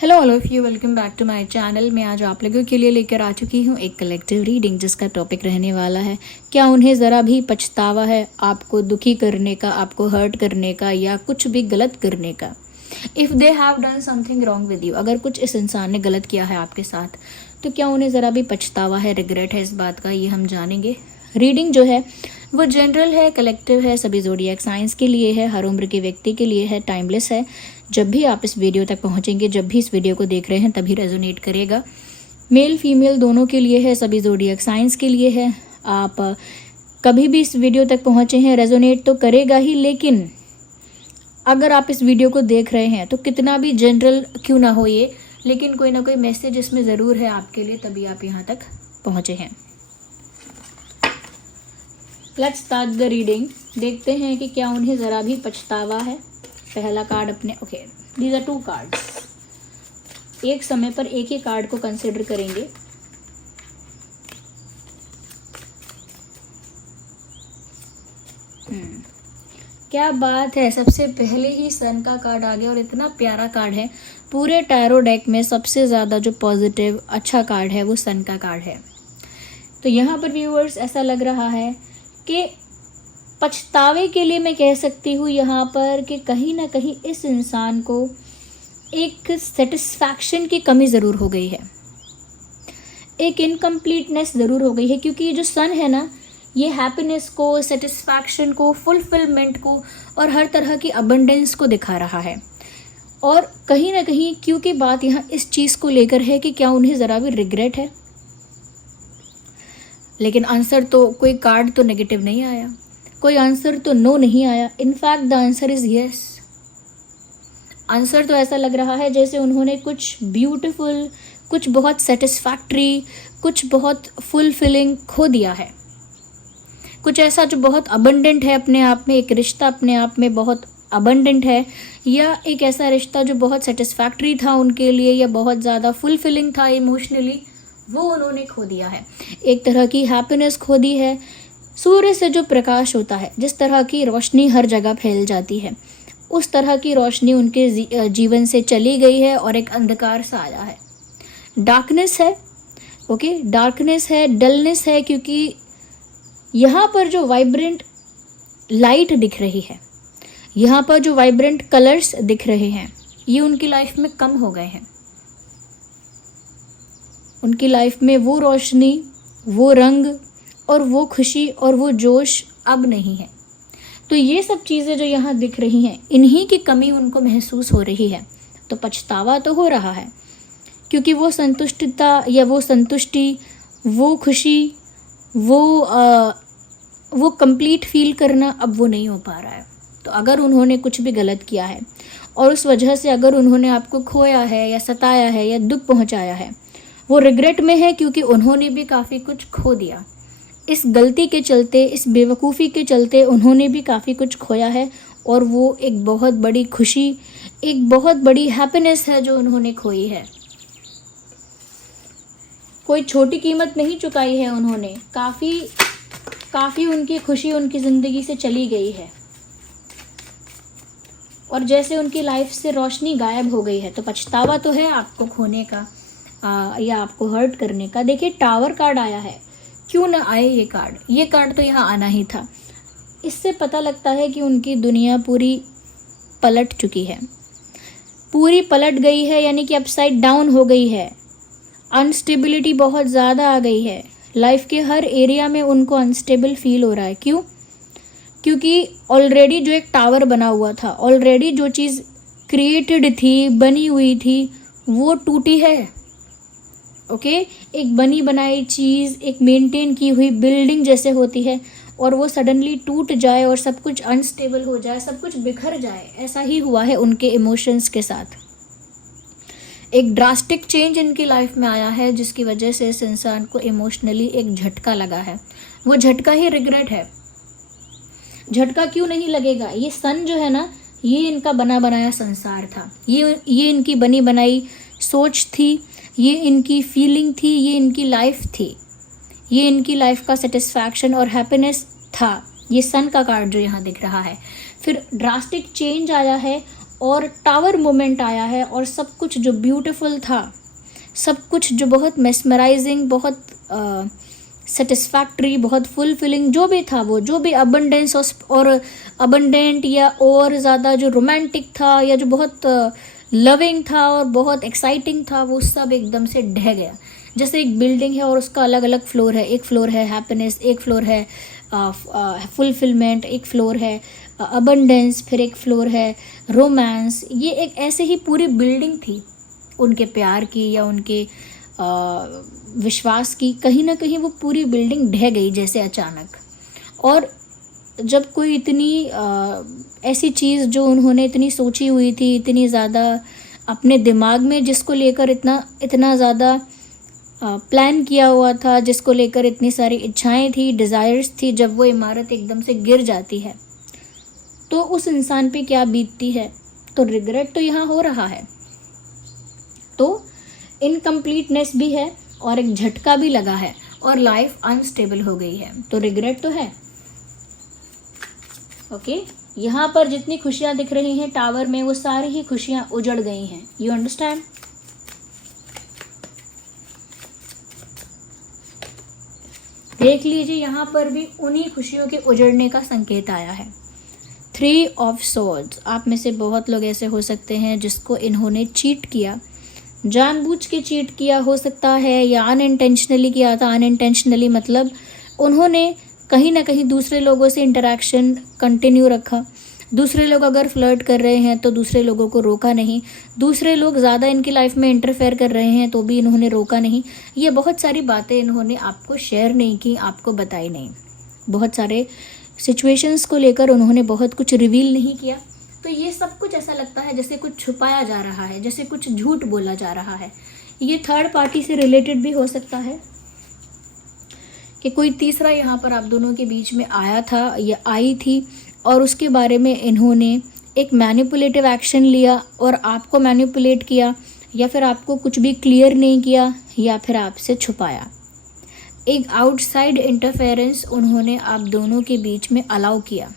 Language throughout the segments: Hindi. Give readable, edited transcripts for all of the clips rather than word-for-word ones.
Hello all of you, welcome back to my channel. मैं आज आप लोगों के लिए लेकर आ चुकी हूँ एक कलेक्टिव रीडिंग जिसका टॉपिक रहने वाला है क्या उन्हें ज़रा भी पछतावा है आपको दुखी करने का, आपको हर्ट करने का या कुछ भी गलत करने का। If they have done something wrong with you, अगर कुछ इस इंसान ने गलत किया है आपके साथ तो क्या उन्हें ज़रा भी पछतावा है, रिग्रेट है इस बात का, ये हम जानेंगे। रीडिंग जो है वो जनरल है, कलेक्टिव है, सभी ज़ोडिएक साइंस के लिए है, हर उम्र के व्यक्ति के लिए है, टाइमलेस है। जब भी आप इस वीडियो तक पहुंचेंगे, जब भी इस वीडियो को देख रहे हैं तभी रेजोनेट करेगा। मेल फीमेल दोनों के लिए है, सभी ज़ोडिएक साइंस के लिए है। आप कभी भी इस वीडियो तक पहुंचे हैं रेजोनेट तो करेगा ही, लेकिन अगर आप इस वीडियो को देख रहे हैं तो कितना भी जनरल क्यों ना हो ये, लेकिन कोई ना कोई मैसेज इसमें ज़रूर है आपके लिए, तभी आप यहाँ तक पहुँचे हैं। Let's start the reading. देखते हैं कि क्या उन्हें ज़रा भी पछतावा है। पहला कार्ड अपने दीज आर 2 कार्ड्स। एक समय पर एक ही कार्ड को कंसिडर करेंगे। क्या बात है, सबसे पहले ही सन का कार्ड आ गया और इतना प्यारा कार्ड है। पूरे टैरो डेक में सबसे ज़्यादा जो पॉजिटिव अच्छा कार्ड है वो सन का कार्ड है। तो यहाँ पर व्यूअर्स ऐसा लग रहा है कि पछतावे के लिए मैं कह सकती हूँ यहाँ पर कि कहीं ना कहीं इस इंसान को एक सेटिस्फैक्शन की कमी ज़रूर हो गई है, एक इनकम्प्लीटनेस ज़रूर हो गई है, क्योंकि ये जो सन है ना, ये हैप्पीनेस को, सेटिस्फैक्शन को, फुलफिलमेंट को और हर तरह की अबंडेंस को दिखा रहा है। और कहीं ना कहीं क्योंकि बात यहाँ इस चीज़ को लेकर है कि क्या उन्हें ज़रा भी रिग्रेट है, लेकिन आंसर तो कोई कार्ड तो नेगेटिव नहीं आया, कोई आंसर तो नो नहीं आया। In fact the answer is yes. Answer तो ऐसा लग रहा है जैसे उन्होंने कुछ ब्यूटीफुल, कुछ बहुत सेटिस्फैक्ट्री, कुछ बहुत फुलफिलिंग खो दिया है। कुछ ऐसा जो बहुत अबंडेंट है अपने आप में, एक रिश्ता अपने आप में बहुत अबंडेंट है, या एक ऐसा रिश्ता जो बहुत सेटिस्फैक्ट्री था उनके लिए या बहुत ज़्यादा फुलफिलिंग था इमोशनली, वो उन्होंने खो दिया है। एक तरह की हैप्पीनेस खो दी है। सूर्य से जो प्रकाश होता है, जिस तरह की रोशनी हर जगह फैल जाती है, उस तरह की रोशनी उनके जीवन से चली गई है और एक अंधकार सा आया है। डार्कनेस है, डार्कनेस है, डलनेस है, क्योंकि यहाँ पर जो वाइब्रेंट लाइट दिख रही है, यहाँ पर जो वाइब्रेंट कलर्स दिख रहे हैं, ये उनकी लाइफ में कम हो गए हैं। उनकी लाइफ में वो रोशनी, वो रंग और वो खुशी और वो जोश अब नहीं है। तो ये सब चीज़ें जो यहाँ दिख रही हैं, इन्हीं की कमी उनको महसूस हो रही है। तो पछतावा तो हो रहा है, क्योंकि वो संतुष्टता या वो संतुष्टि, वो खुशी, वो कंप्लीट फील करना अब वो नहीं हो पा रहा है। तो अगर उन्होंने कुछ भी गलत किया है और उस वजह से अगर उन्होंने आपको खोया है या सताया है या दुख पहुँचाया है, वो रिग्रेट में है, क्योंकि उन्होंने भी काफ़ी कुछ खो दिया। इस गलती के चलते, इस बेवकूफ़ी के चलते उन्होंने भी काफ़ी कुछ खोया है, और वो एक बहुत बड़ी खुशी, एक बहुत बड़ी हैप्पीनेस है जो उन्होंने खोई है। कोई छोटी कीमत नहीं चुकाई है उन्होंने, काफ़ी उनकी खुशी उनकी ज़िंदगी से चली गई है, और जैसे उनकी लाइफ से रोशनी गायब हो गई है। तो पछतावा तो है आपको खोने का या आपको हर्ट करने का। देखिए, टावर कार्ड आया है, क्यों ना आए ये कार्ड तो यहाँ आना ही था। इससे पता लगता है कि उनकी दुनिया पूरी पलट चुकी है, पूरी पलट गई है, यानी कि अपसाइड डाउन हो गई है। अनस्टेबिलिटी बहुत ज़्यादा आ गई है लाइफ के हर एरिया में, उनको अनस्टेबल फील हो रहा है। क्यों? क्योंकि ऑलरेडी जो एक टावर बना हुआ था, ऑलरेडी जो चीज़ क्रिएटेड थी, बनी हुई थी, वो टूटी है। एक बनी बनाई चीज़, एक मेंटेन की हुई बिल्डिंग जैसे होती है, और वो सडनली टूट जाए और सब कुछ अनस्टेबल हो जाए, सब कुछ बिखर जाए, ऐसा ही हुआ है उनके इमोशंस के साथ। एक ड्रास्टिक चेंज इनकी लाइफ में आया है, जिसकी वजह से इस इंसान को इमोशनली एक झटका लगा है। वो झटका ही रिग्रेट है। झटका क्यों नहीं लगेगा? ये सन जो है ना, ये इनका बना बनाया संसार था, ये इनकी बनी बनाई सोच थी, ये इनकी फीलिंग थी, ये इनकी लाइफ थी, ये इनकी लाइफ का सेटिस्फैक्शन और हैप्पीनेस था। ये सन का कार्ड जो यहाँ दिख रहा है। फिर ड्रास्टिक चेंज आया है और टावर मोमेंट आया है, और सब कुछ जो ब्यूटीफुल था, सब कुछ जो बहुत मेस्मराइजिंग, बहुत सेटिस्फैक्ट्री, बहुत फुलफिलिंग जो भी था, वो जो भी अबंडेंस और अबंडेंट या और ज़्यादा जो रोमांटिक था या जो बहुत लविंग था और बहुत एक्साइटिंग था, वो सब एकदम से ढह गया। जैसे एक बिल्डिंग है और उसका अलग अलग फ्लोर है, एक फ्लोर है हैप्पीनेस, एक फ्लोर है फुलफिलमेंट, एक फ्लोर है अबंडेंस, फिर एक फ्लोर है रोमांस। ये एक ऐसे ही पूरी बिल्डिंग थी उनके प्यार की या उनके विश्वास की। कहीं ना कहीं वो पूरी बिल्डिंग ढह गई जैसे अचानक। और जब कोई इतनी ऐसी चीज़ जो उन्होंने इतनी सोची हुई थी, इतनी ज़्यादा अपने दिमाग में जिसको लेकर इतना ज़्यादा प्लान किया हुआ था, जिसको लेकर इतनी सारी इच्छाएं थी, डिज़ायर्स थी, जब वो इमारत एकदम से गिर जाती है तो उस इंसान पे क्या बीतती है। तो रिग्रेट तो यहाँ हो रहा है, तो इनकम्प्लीटनेस भी है और एक झटका भी लगा है और लाइफ अनस्टेबल हो गई है, तो रिग्रेट तो है। ओके, यहाँ पर जितनी खुशियाँ दिख रही हैं टावर में, वो सारी ही खुशियाँ उजड़ गई हैं। You understand? देख लीजिए, यहाँ पर भी उन्हीं खुशियों के उजड़ने का संकेत आया है। 3 ऑफ सॉर्ड्स। आप में से बहुत लोग ऐसे हो सकते हैं जिसको इन्होंने चीट किया, जानबूझ के चीट किया हो सकता है, या अनइंटेंशनली किया था। अनइंटेंशनली मतलब उन्होंने कहीं ना कहीं दूसरे लोगों से इंटरेक्शन कंटिन्यू रखा। दूसरे लोग अगर फ्लर्ट कर रहे हैं तो दूसरे लोगों को रोका नहीं, दूसरे लोग ज़्यादा इनकी लाइफ में इंटरफेयर कर रहे हैं तो भी इन्होंने रोका नहीं। ये बहुत सारी बातें इन्होंने आपको शेयर नहीं की, आपको बताई नहीं। बहुत सारे सिचुएशंस को लेकर उन्होंने बहुत कुछ रिवील नहीं किया। तो ये सब कुछ ऐसा लगता है जैसे कुछ छुपाया जा रहा है, जैसे कुछ झूठ बोला जा रहा है। ये थर्ड पार्टी से रिलेटेड भी हो सकता है कि कोई तीसरा यहाँ पर आप दोनों के बीच में आया था या आई थी, और उसके बारे में इन्होंने एक मैनिपुलेटिव एक्शन लिया और आपको मैनिपुलेट किया, या फिर आपको कुछ भी क्लियर नहीं किया, या फिर आपसे छुपाया। एक आउटसाइड इंटरफेरेंस उन्होंने आप दोनों के बीच में अलाउ किया।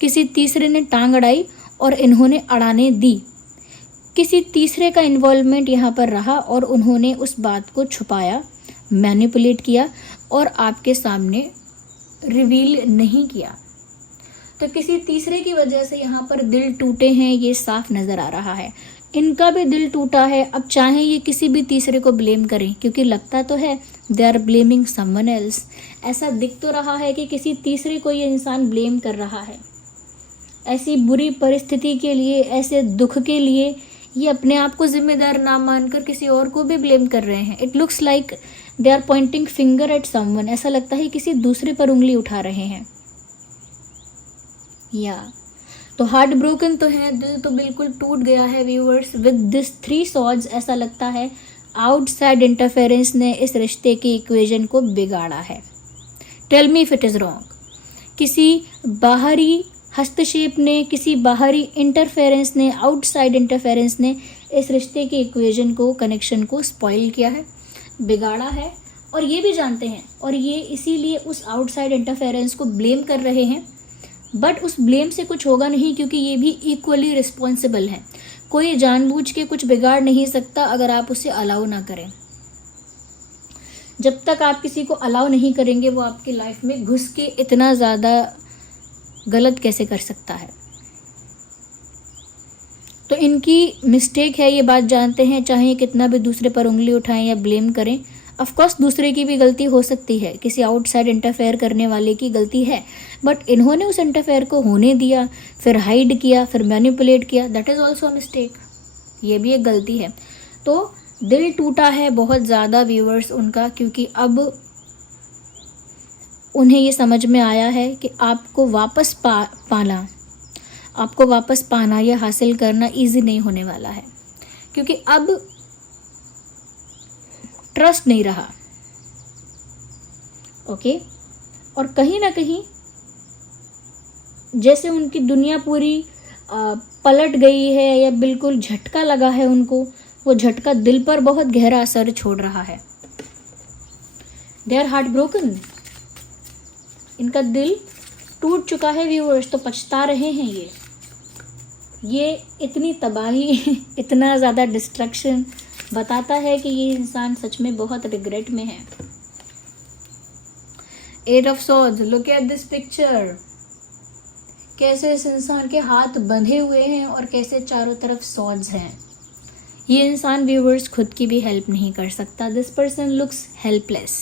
किसी तीसरे ने टांग अड़ाई और इन्होंने अड़ाने दी। किसी तीसरे का इन्वॉल्वमेंट यहाँ पर रहा और उन्होंने उस बात को छुपाया, मैनिपुलेट किया और आपके सामने रिवील नहीं किया। तो किसी तीसरे की वजह से यहाँ पर दिल टूटे हैं, ये साफ नज़र आ रहा है। इनका भी दिल टूटा है। अब चाहे ये किसी भी तीसरे को ब्लेम करें, क्योंकि लगता तो है they are blaming someone else. ऐसा दिख तो रहा है कि किसी तीसरे को ये इंसान ब्लेम कर रहा है। ऐसी बुरी परिस्थिति के लिए, ऐसे दुख के लिए ये अपने आप को जिम्मेदार ना मानकर किसी और को भी ब्लेम कर रहे हैं। It looks like they are pointing finger at someone. ऐसा लगता है किसी दूसरे पर उंगली उठा रहे हैं। या तो हार्ट ब्रोकन तो है, दिल तो बिल्कुल टूट गया है व्यूअर्स। विद दिस 3 सॉर्ड्स ऐसा लगता है आउटसाइड इंटरफेरेंस ने इस रिश्ते की इक्वेशन को बिगाड़ा है। Tell me if it is wrong. किसी बाहरी हस्तक्षेप ने, किसी बाहरी इंटरफेरेंस ने, आउटसाइड इंटरफेरेंस ने इस रिश्ते के इक्वेशन को, कनेक्शन को स्पॉइल किया है, बिगाड़ा है। और ये भी जानते हैं, और ये इसीलिए उस आउटसाइड इंटरफेरेंस को ब्लेम कर रहे हैं। बट उस ब्लेम से कुछ होगा नहीं, क्योंकि ये भी इक्वली रिस्पॉन्सिबल है। कोई जानबूझ के कुछ बिगाड़ नहीं सकता अगर आप उसे अलाउ ना करें। जब तक आप किसी को अलाउ नहीं करेंगे, वो आपकी लाइफ में घुस के इतना ज़्यादा गलत कैसे कर सकता है। तो इनकी मिस्टेक है, ये बात जानते हैं। चाहे ये कितना भी दूसरे पर उंगली उठाएं या ब्लेम करें, ऑफकोर्स दूसरे की भी गलती हो सकती है, किसी आउटसाइड इंटरफेयर करने वाले की गलती है। बट इन्होंने उस इंटरफेयर को होने दिया, फिर हाइड किया, फिर मैनिपुलेट किया। That is also a mistake. ये भी एक गलती है। तो दिल टूटा है बहुत ज़्यादा व्यूअर्स उनका, क्योंकि अब उन्हें ये समझ में आया है कि आपको वापस पाना या हासिल करना ईजी नहीं होने वाला है, क्योंकि अब ट्रस्ट नहीं रहा। ओके, और कहीं ना कहीं जैसे उनकी दुनिया पूरी पलट गई है, या बिल्कुल झटका लगा है उनको। वो झटका दिल पर बहुत गहरा असर छोड़ रहा है। They are heart broken. इनका दिल टूट चुका है व्यूअर्स, तो पछता रहे हैं ये। ये इतनी तबाही इतना ज़्यादा डिस्ट्रक्शन बताता है कि ये इंसान सच में बहुत रिग्रेट में है। 8 of swords, look at this picture. कैसे इस इंसान के हाथ बंधे हुए हैं और कैसे चारों तरफ सॉर्ड्स हैं। ये इंसान व्यूवर्स खुद की भी हेल्प नहीं कर सकता। This person looks helpless.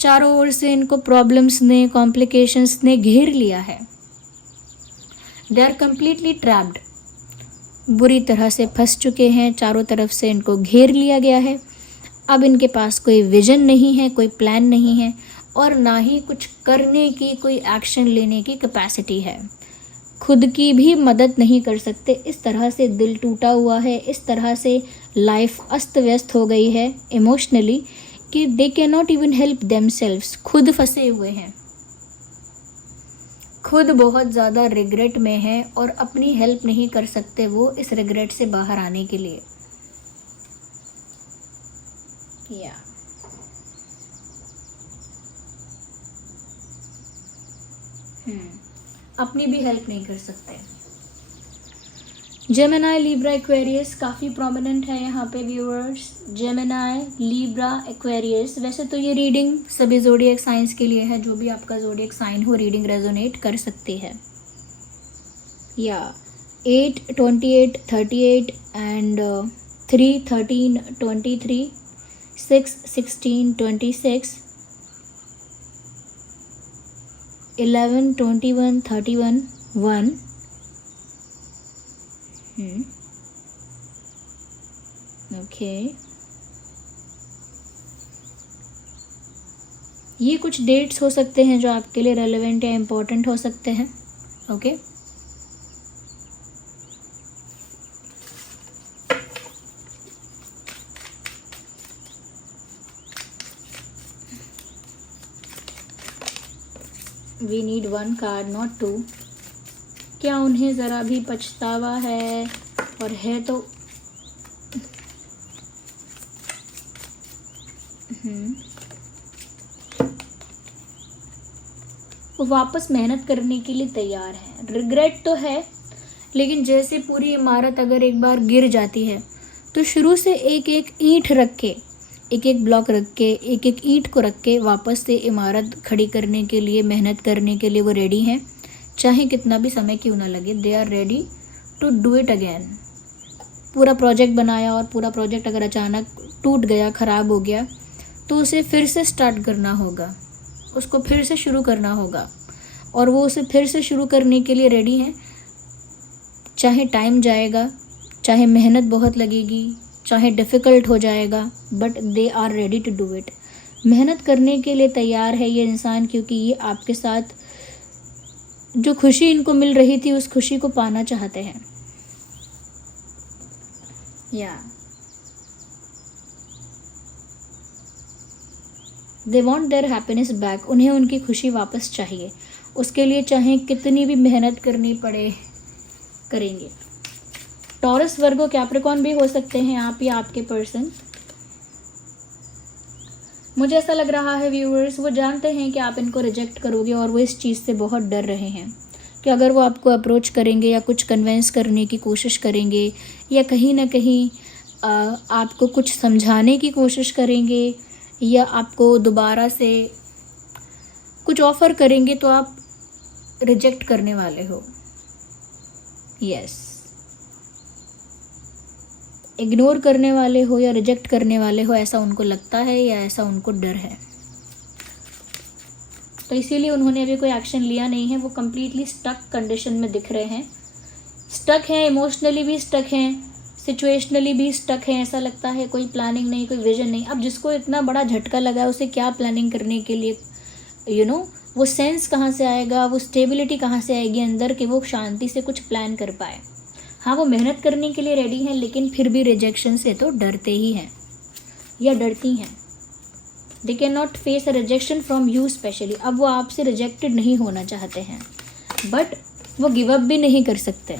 चारों ओर से इनको प्रॉब्लम्स ने, कॉम्प्लिकेशंस ने घेर लिया है। दे आर कंप्लीटली ट्रैप्ड, बुरी तरह से फंस चुके हैं। चारों तरफ से इनको घेर लिया गया है। अब इनके पास कोई विजन नहीं है, कोई प्लान नहीं है और ना ही कुछ करने की, कोई एक्शन लेने की कैपेसिटी है। खुद की भी मदद नहीं कर सकते। इस तरह से दिल टूटा हुआ है, इस तरह से लाइफ अस्त व्यस्त हो गई है इमोशनली कि they can not even help themselves. खुद फंसे हुए हैं, खुद बहुत ज़्यादा रिग्रेट में है और अपनी हेल्प नहीं कर सकते वो इस रिग्रेट से बाहर आने के लिए। या अपनी भी हेल्प नहीं कर सकते। जेमिनाई, लिब्रा, एक्वेरियस काफ़ी प्रोमिनेंट है यहाँ पे व्यूअर्स। Gemini, Libra, Aquarius. वैसे तो ये रीडिंग सभी ज़ोडिएक साइंस के लिए है, जो भी आपका ज़ोडिएक साइन हो रीडिंग रेजोनेट कर सकती है। या 8, 28, 38 एंड 3, 13, 23, 6, 16, 26, 11, 21, 31, 1। ओके, ये कुछ डेट्स हो सकते हैं जो आपके लिए रेलेवेंट या इम्पोर्टेंट हो सकते हैं। Okay, we need 1 card not 2। क्या उन्हें ज़रा भी पछतावा है? और है तो वो वापस मेहनत करने के लिए तैयार है। रिग्रेट तो है, लेकिन जैसे पूरी इमारत अगर एक बार गिर जाती है तो शुरू से एक एक ईंट रख के, एक एक ब्लॉक रख के, एक एक ईंट को रख के वापस से इमारत खड़ी करने के लिए, मेहनत करने के लिए वो रेडी हैं, चाहे कितना भी समय क्यों ना लगे। They are ready to do it again. पूरा प्रोजेक्ट बनाया और पूरा प्रोजेक्ट अगर अचानक टूट गया, ख़राब हो गया, तो उसे फिर से स्टार्ट करना होगा, उसको फिर से शुरू करना होगा और वो उसे फिर से शुरू करने के लिए रेडी हैं। चाहे टाइम जाएगा, चाहे मेहनत बहुत लगेगी, चाहे डिफ़िकल्ट हो जाएगा, but they are ready to do it. मेहनत करने के लिए तैयार है ये इंसान, क्योंकि ये आपके साथ जो खुशी इनको मिल रही थी उस खुशी को पाना चाहते हैं। या they want their happiness back. उन्हें उनकी खुशी वापस चाहिए, उसके लिए चाहे कितनी भी मेहनत करनी पड़े करेंगे। टॉरस, वर्गो, कैप्रिकॉर्न भी हो सकते हैं आप या आपके पर्सन। मुझे ऐसा लग रहा है व्यूअर्स, वो जानते हैं कि आप इनको रिजेक्ट करोगे और वो इस चीज़ से बहुत डर रहे हैं कि अगर वो आपको अप्रोच करेंगे या कुछ कन्विंस करने की कोशिश करेंगे या कहीं ना कहीं आपको कुछ समझाने की कोशिश करेंगे या आपको दोबारा से कुछ ऑफ़र करेंगे तो आप रिजेक्ट करने वाले हो। यस, इग्नोर करने वाले हो या रिजेक्ट करने वाले हो, ऐसा उनको लगता है या ऐसा उनको डर है। तो इसीलिए उन्होंने अभी कोई एक्शन लिया नहीं है। वो कम्प्लीटली स्टक कंडीशन में दिख रहे हैं। स्टक हैं, इमोशनली भी स्टक हैं, सिचुएशनली भी स्टक हैं। ऐसा लगता है कोई प्लानिंग नहीं, कोई विजन नहीं। अब जिसको इतना बड़ा झटका लगा है उसे क्या प्लानिंग करने के लिए वो सेंस कहाँ से आएगा, वो स्टेबिलिटी कहाँ से आएगी अंदर कि वो शांति से कुछ प्लान कर पाए। हाँ, वो मेहनत करने के लिए रेडी हैं, लेकिन फिर भी रिजेक्शन से तो डरते ही हैं या डरती हैं। They can not face a rejection from you specially. अब वो आपसे रिजेक्टेड नहीं होना चाहते हैं, बट वो गिव अप भी नहीं कर सकते।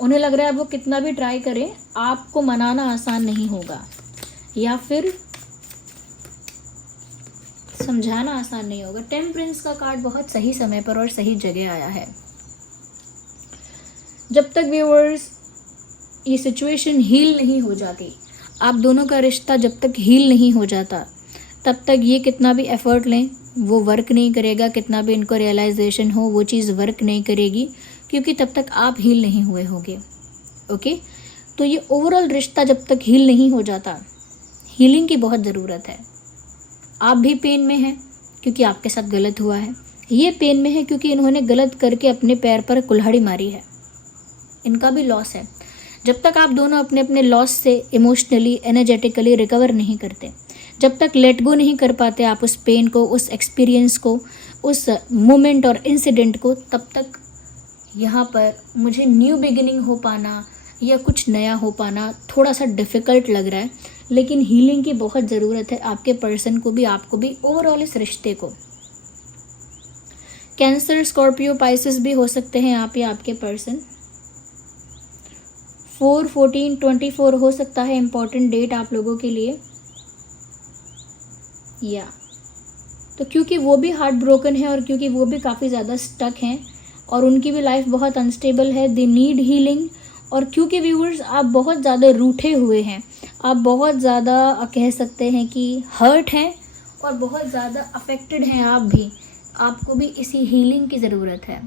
उन्हें लग रहा है अब वो कितना भी ट्राई करें आपको मनाना आसान नहीं होगा, या फिर समझाना आसान नहीं होगा। टेम्परेंस का कार्ड बहुत सही समय पर और सही जगह आया है। जब तक व्यूअर्स ये सिचुएशन हील नहीं हो जाती, आप दोनों का रिश्ता जब तक हील नहीं हो जाता, तब तक ये कितना भी एफर्ट लें वो वर्क नहीं करेगा, कितना भी इनको रियलाइजेशन हो वो चीज़ वर्क नहीं करेगी, क्योंकि तब तक आप हील नहीं हुए होंगे। ओके, तो ये ओवरऑल रिश्ता जब तक हील नहीं हो जाता, हीलिंग की बहुत ज़रूरत है। आप भी पेन में हैं क्योंकि आपके साथ गलत हुआ है, ये पेन में है क्योंकि इन्होंने गलत करके अपने पैर पर कुल्हाड़ी मारी है, इनका भी लॉस है। जब तक आप दोनों अपने अपने लॉस से इमोशनली एनर्जेटिकली रिकवर नहीं करते, जब तक लेट गो नहीं कर पाते आप उस पेन को, उस एक्सपीरियंस को, उस मोमेंट और इंसिडेंट को, तब तक यहाँ पर मुझे न्यू बिगिनिंग हो पाना या कुछ नया हो पाना थोड़ा सा डिफ़िकल्ट लग रहा है। लेकिन हीलिंग की बहुत ज़रूरत है आपके पर्सन को भी, आपको भी, ओवरऑल इस रिश्ते को। कैंसर, स्कॉर्पियो, पाइसेस भी हो सकते हैं आप या आपके पर्सन। 4, 14, 24 हो सकता है इम्पॉर्टेंट डेट आप लोगों के लिए। या तो क्योंकि वो भी हार्ट ब्रोकन है और क्योंकि वो भी काफ़ी ज़्यादा स्टक हैं और उनकी भी लाइफ बहुत अनस्टेबल है, दे नीड हीलिंग। और क्योंकि व्यूअर्स आप बहुत ज़्यादा रूठे हुए हैं, आप बहुत ज़्यादा कह सकते हैं कि हर्ट हैं और बहुत ज़्यादा अफेक्टेड हैं आप भी, आपको भी इसी हीलिंग की ज़रूरत है।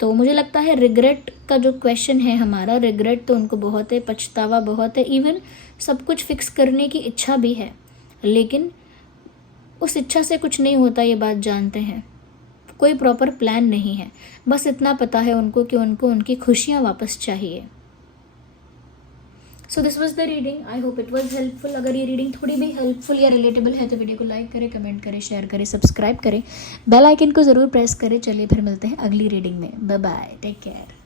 तो मुझे लगता है रिग्रेट का जो क्वेश्चन है हमारा, रिग्रेट तो उनको बहुत है, पछतावा बहुत है, इवन सब कुछ फिक्स करने की इच्छा भी है, लेकिन उस इच्छा से कुछ नहीं होता, ये बात जानते हैं। कोई प्रॉपर प्लान नहीं है, बस इतना पता है उनको कि उनको उनकी खुशियाँ वापस चाहिए। So this was the reading, I hope it was helpful. अगर ये रीडिंग थोड़ी भी हेल्पफुल या रिलेटेबल है तो वीडियो को लाइक करें, कमेंट करें, शेयर करें, सब्सक्राइब करें, बेल आइकन को ज़रूर प्रेस करें। चलिए फिर मिलते हैं अगली रीडिंग में। Bye bye, take care.